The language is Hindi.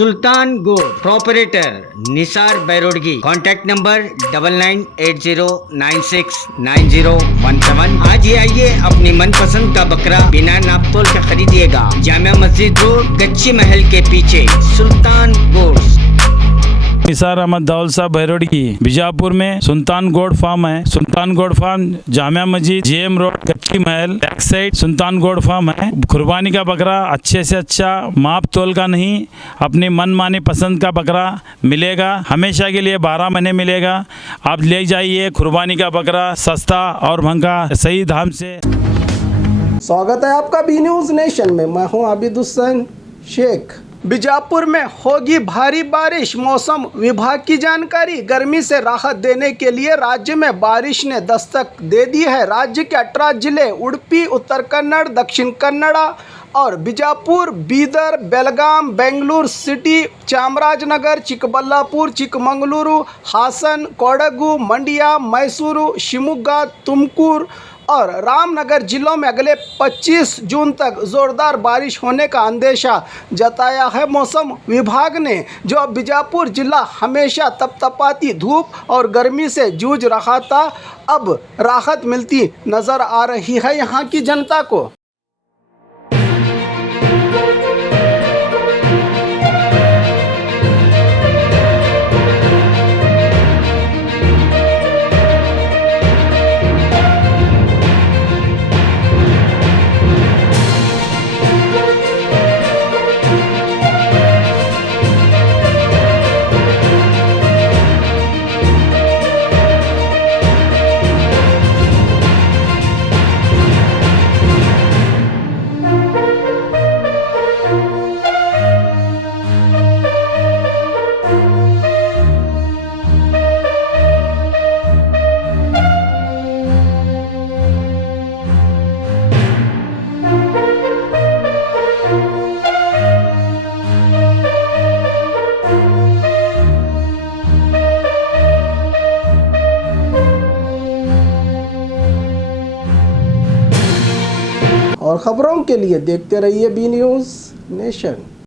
सुल्तान गोड़ proprietor Nisar Bairodgi. Contact number 9980969017। आज ही आइए अपनी मनपसंद का बकरा बिना नापतोल के खरीदिएगा। जामिया मस्जिद रोड, कच्ची महल के पीछे सुल्तान गोड़। निसार अहमद दाऊल साहब बैरोड की बीजापुर में सुल्तान गोड़ फार्म है। सुल्तान गोड़ farm Jamia Masjid, JM road, कच्ची महल, बैक साइड सुल्तान गोड़ फार्म है। कुर्बानी का बकरा अच्छे से अच्छा, माप तोल का नहीं, अपनी मनमानी पसंद का बकरा मिलेगा। हमेशा के लिए 12 महीने मिलेगा। आप ले जाइए कुर्बानी का बकरा सस्ता और महंगा सही दाम से। स्वागत है आपका बी न्यूज़ नेशन में। मैं हूं आबिद हुसैन शेख। बीजापुर में होगी भारी बारिश, मौसम विभाग की जानकारी। गर्मी से राहत देने के लिए राज्य में बारिश ने दस्तक दे दी है। राज्य के 18 जिले उडुपी, उत्तर कन्नड़, दक्षिण कन्नड़ और बीजापुर, बीदर, बेलगाम, बेंगलुरु सिटी, चामराजनगर, चिकबल्लापुर, चिकमंगलुरु, हासन, कोडगु, मंडिया, मैसूरू, शिवमोगा, तुमकुर और रामनगर जिलों में अगले 25 जून तक जोरदार बारिश होने का अंदेशा जताया है मौसम विभाग ने। जो बीजापुर जिला हमेशा तपतपाती धूप और गर्मी से जूझ रहा था, अब राहत मिलती नज़र आ रही है यहाँ की जनता को। और ख़बरों के लिए देखते रहिए बी न्यूज़ नेशन।